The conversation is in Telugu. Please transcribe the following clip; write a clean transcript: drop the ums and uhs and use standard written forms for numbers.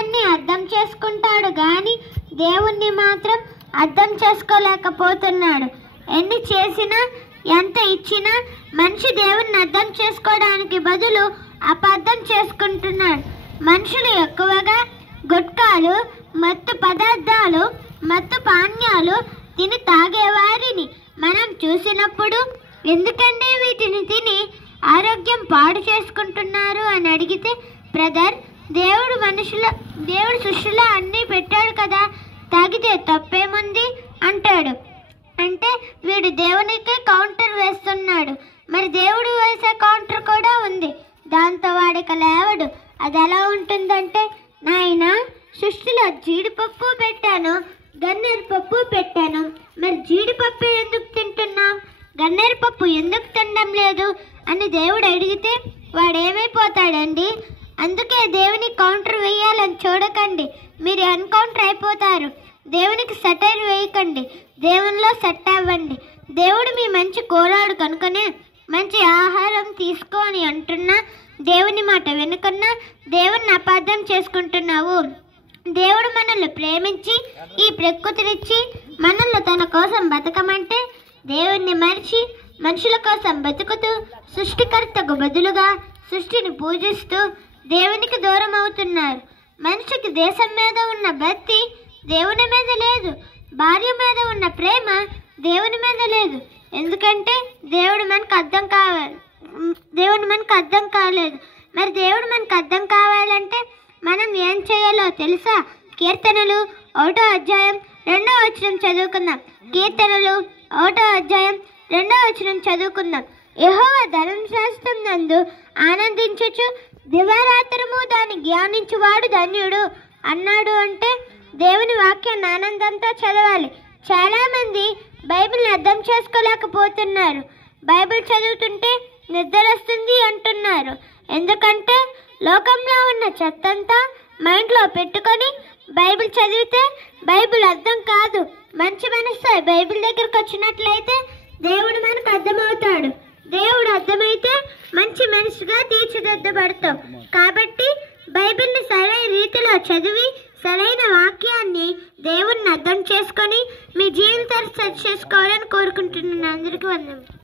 అందరినీ అర్థం చేసుకుంటాడు కానీ దేవుణ్ణి మాత్రం అర్థం చేసుకోలేకపోతున్నాడు. ఎన్ని చేసినా ఎంత ఇచ్చినా మనిషి దేవుణ్ణి అర్థం చేసుకోవడానికి బదులు అపార్థం చేసుకుంటున్నాడు. మనుషులు ఎక్కువగా గుట్కాలు, మత్తు పదార్థాలు, మత్తు పానీయాలు తిని తాగేవారిని మనం చూసినప్పుడు ఎందుకంటే వీటిని తిని ఆరోగ్యం పాడు చేసుకుంటున్నారు అని అడిగితే, బ్రదర్, దేవుడు సృష్టిలో అన్నీ పెట్టాడు కదా, తాగితే తప్పేముంది అంటాడు. అంటే వీడు దేవునికి కౌంటర్ వేస్తున్నాడు. మరి దేవుడు వేసే కౌంటర్ కూడా ఉంది, దాంతో వాడికి లేవడు. అది ఎలా ఉంటుందంటే, నాయన సృష్టిలో జీడిపప్పు పెట్టాను, గన్నేరు పప్పు పెట్టాను, మరి జీడిపప్పు ఎందుకు తింటున్నావు, గన్నేరు పప్పు ఎందుకు తినడం లేదు అని దేవుడు అడిగితే వాడేమైపోతాడండి? అందుకే దేవుని కౌంటర్ వేయాలని చూడకండి, మీరు ఎన్కౌంటర్ అయిపోతారు. దేవునికి సెటైర్ వేయకండి, దేవునిలో సెట్ అవ్వండి. దేవుడు మీ మంచి కోరాడు కనుకనే మంచి ఆహారం తీసుకొని అంటున్నా, దేవుని మాట వినకున్నా దేవుణ్ణి అపార్థం చేసుకుంటున్నావు. దేవుడు మనల్ని ప్రేమించి ఈ ప్రకృతినిచ్చి మనల్ని తన కోసం బతకమంటే దేవుణ్ణి మరిచి మనుషుల కోసం బతుకుతూ సృష్టికర్తకు బదులుగా సృష్టిని పూజిస్తూ దేవునికి దూరం అవుతున్నారు. మనిషికి దేశం మీద ఉన్న భక్తి దేవుని మీద లేదు, భార్య మీద ఉన్న ప్రేమ దేవుని మీద లేదు. ఎందుకంటే దేవుడు మనకు అర్థం కాలేదు. మరి దేవుడు మనకు అర్థం కావాలంటే మనం ఏం చేయాలో తెలుసా? కీర్తనలు 1వ అధ్యాయం 2వ వచనం చదువుకుందాం. కీర్తనలు 1వ అధ్యాయం 2వ వచనం చదువుకుందాం. యెహోవా ధర్మశాస్త్రం నందు ఆనందించుచు దివారాత్రము దాన్ని ధ్యానించువాడు ధన్యుడు అన్నాడు. అంటే దేవుని వాక్యాన్ని ఆనందంతో చదవాలి. చాలామంది బైబిల్ని అర్థం చేసుకోలేకపోతున్నారు. బైబిల్ చదువుతుంటే నిద్ర వస్తుంది అంటున్నారు. ఎందుకంటే లోకంలో ఉన్న చెత్తంతా మైండ్లో పెట్టుకొని బైబిల్ చదివితే బైబిల్ అర్థం కాదు. మంచి మనసు బైబిల్ దగ్గరకు వచ్చినట్లయితే దేవుడు మనకు అర్థమవుతాడు. దేవుడు అర్థమైతే మంచి మనిషిగా తీర్చిదిద్దబడతాం. కాబట్టి బైబిల్ని సరైన రీతిలో చదివి సరైన వాక్యాన్ని దేవుణ్ణి అర్థం చేసుకొని మీ జీవితాన్ని సెట్ చేసుకోవాలని కోరుకుంటున్నాను. అందరికీ వందనాలు.